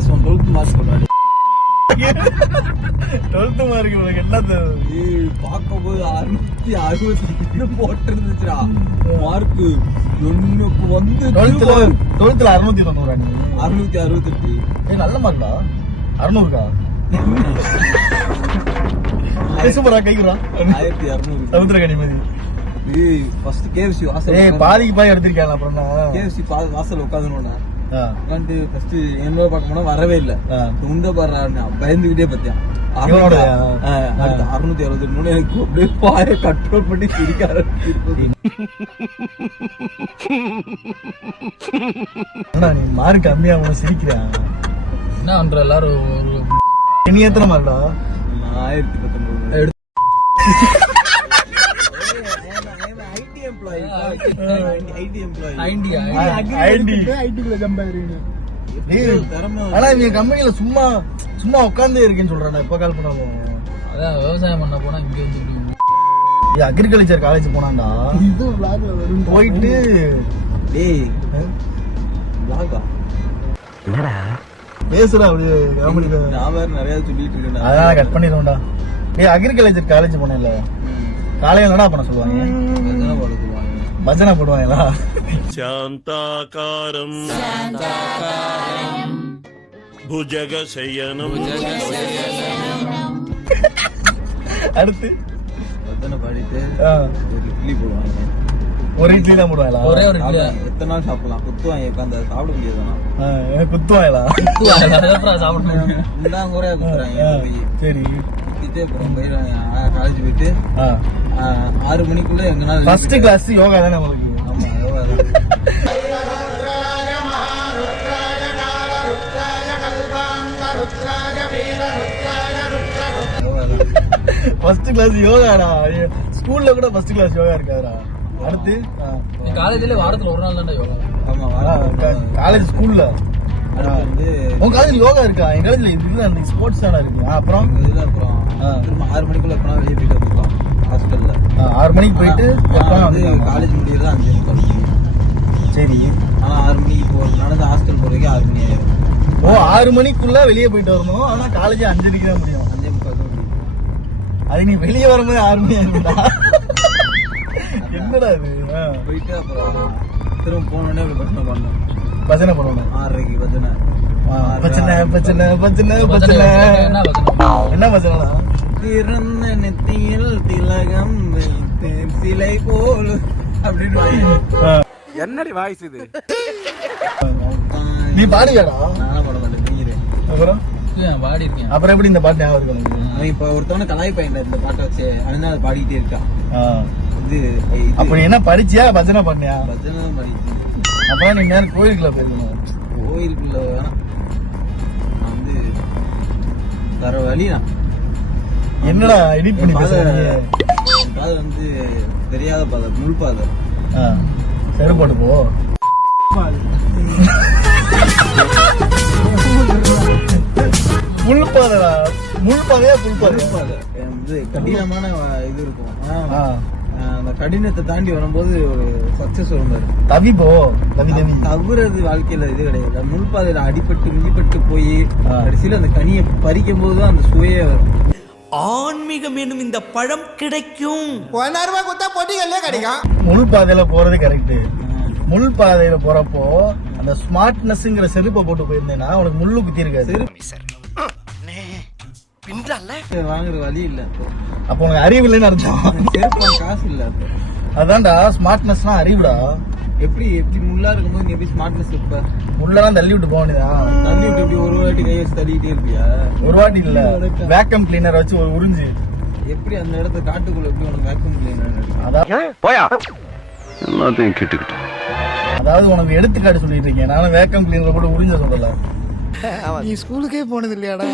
Class 12th mark சொல்றாரு. 12th mark உனக்கு என்ன பார்க்கும்போது 660 போட்டிருந்துச்சுடா மார்க்கு. எனக்கு வந்து 12th 690 நீ 668. நல்ல மார்க்கா 600கா சூப்பரா கைக்குறா 1200 சமுத்திர கனிமதி. ஃபர்ஸ்ட் கேஎஃப்சி வாசல் பாதிக்கு பாதி எடுத்திருக்கேன். அப்புறம் கேஎஃப்சி வாசல் உட்காந்துனோட ஃபர்ஸ்ட் என்னோட பார்க்க போனா வரவே இல்ல. உந்த பாரு பயந்துகிட்டே பத்தியான் 663 எனக்கு அப்படியே பாய கண்ட்ரோல் பண்ணி சிரிக்க ஆரம்பிச்சிருப்பது. நீ மார்க் கம்மியா சிரிக்கிறேன் என்ன பண்ற எல்லாரும். நீ எத்தனை மார்க்கா? 1019. ஆனா நீ கம்பெனில சும்மா சும்மா உட்கார்ந்தே இருக்கேன்னு சொல்றா. எப்ப கால் பண்ணாலும் அதான் விவசாயம் பண்ண போனா இங்க வந்து அக்ரிகல்ச்சர் காலேஜ் போனான்டா. போயிட்டு டேய் வ்ளாகா என்னடா பேசுறா அப்படியே காமெடி. நான் வேற நிறைய சொல்லிட்டு இருக்கேன். அதனால கட் பண்ணிடுவோம்டா. டேய் அக்ரிகல்ச்சர் காலேஜ் போனேன்ல காலையில என்னடா பண்ண சொல்லுவாங்க? பஜனை போடுவாங்களா? சாந்தாகாரம் புஜக செய்யணும். அடுத்து பஜனை பாடிட்டு ஒரு இட்லி போடுவாங்க. ஒரு இட்லி தான் போடுவாங்களா? ஒரே ஒரு இட்லி எத்தனை நாள் சாப்பிடலாம்? குத்துவாங்க உட்காந்து சாப்பிட முடியாதுனா குத்துவாங்களா? இந்தாங்க ஒரே குத்துறாங்க. சரி குத்திட்டே போறோம். காலேஜ் போயிட்டு 6 மணிக்குள்ள எங்கனாலும் ஃபர்ஸ்ட் கிளாஸ் யோகா தானே உங்களுக்கு? ஆமா யோகா தான். ஃபர்ஸ்ட் கிளாஸ் யோகாடா. ஸ்கூல்ல கூட ஃபர்ஸ்ட் கிளாஸ் யோகா இருக்காதுடா. அடுத்து காலேஜ்ல வாரத்துல ஒரு நாள் தான் யோகா. ஆமா காலேஜ் ஸ்கூல்ல வந்து உங்க காலேஜ்ல யோகா இருக்கா? எங்க காலேஜ்ல இது ஸ்போர்ட்ஸ் தானே இருக்கு. அப்புறம் இதுல அப்புறம் 6 மணிக்குள்ள எப்பனா வெளியே போயிட்டு வந்துக்கலாம் ஹாஸ்டல்ல. 6 மணிக்கு போயிட்டு காலேஜ் முடியறது 5:30. சரி. ஆனா 6 மணிக்கு நடந்து ஹாஸ்டல் போறதுக்கு 6 மணி ஆயிடும். ஓ 6 மணிக்குள்ள வெளியே போயிட்டு வரணும். ஆனா காலேஜ் 5:30 தான் முடியும். 5:30 அது நீ வெளியே வரும்போது 6 மணி ஆகுதா? என்னடா இது? போயிட்டு அப்புறம் திரும்ப போனோடனே பஜனை பண்ணணும். பஜனை பண்ணணும் 6:30 பஜனை. பஜனை பஜனை பஜனை பஜனை என்ன பஜனைடா? திறந்த நெத்தியில் திலகம் வைத்து சிலை போல் அப்படின்னு என்னடி வாய்ஸ் இது? நீ பாடுவியாடா? நானும் பாட மாட்டேன். நீங்கிறேன் அப்புறம் பாடி இருக்கேன். அப்புறம் எப்படி இந்த பாட்டு ஞாபகம் இருக்கு உனக்கு? அவன் இப்ப ஒருத்தவன கலாய் பையன் இந்த பாட்டை வச்சு அதனால பாடிக்கிட்டே இருக்கான். இது அப்படி என்ன படிச்சியா பஜனை பண்ணியா? பஜனை தான் பாடிட்டு. அப்புறம் நீ நேரம் கோயிலுக்குள்ள போயிருக்கணும். கோயிலுக்குள்ள வேணாம். நான் வந்து வேற வழிதான். என்னடா எடிட் பண்ணி பேசுறீங்க? அது வந்து தெரியாத பாதை, முள் பாதை. சரி போட்டு போ. முள் பாதைடா. முள் பாதையா புல் பாதை? வந்து கடினமான இது இருக்கும். அந்த கடினத்தை தாண்டி வரும்போது ஒரு சக்சஸ் வரும். தவி போ. தவி தவி தவிரது வாழ்க்கையில இது கிடையாது. முள் பாதையில அடிபட்டு மிதிப்பட்டு போய் கடைசியில அந்த கனியை பறிக்கும் போதுதான் அந்த சுவையே வரும். ஆன்மீகம் என்னும் இந்த பழம் கிடைக்கும். முள் பாதையில போறது கரெக்ட். முள் பாதையில போறப்போ அந்த ஸ்மார்ட்னஸ்ங்கிற செருப்பை போட்டு போயிருந்தேன்னா உனக்கு முள்ளு குத்தி இருக்காது. வாங்குற வழி இல்ல. அப்போ உனக்கு அறிவு இல்லைன்னு அர்த்தம். செருப்பு காசு இல்ல. அதான்டா ஸ்மார்ட்னஸ்னா அறிவுடா. எப்படி முள்ளா இருக்கும்போது நீ எப்படி ஸ்மார்ட்னஸ் இருப்ப? முள்ளெல்லாம் தள்ளி விட்டு போக வேண்டியதா? தள்ளி விட்டு எப்படி ஒரு வாட்டி கை வச்சு தள்ளிக்கிட்டே இருப்பியா? ஒரு வாட்டி இல்ல, வேக்கம் கிளீனர் வச்சு ஒரு உறிஞ்சு. எப்படி அந்த இடத்த காட்டுக்குள்ள எப்படி உனக்கு வேக்கம் கிளீனர்? எல்லாத்தையும் கேட்டுக்கிட்டேன். அதாவது உனக்கு எடுத்துக்காட்டு சொல்லிட்டு இருக்கேன். நானும் வேக்கம் கிளீனர் கூட உறிஞ்ச சொல்லல. நீ ஸ்கூலுக்கே போனது இல்லையாடா?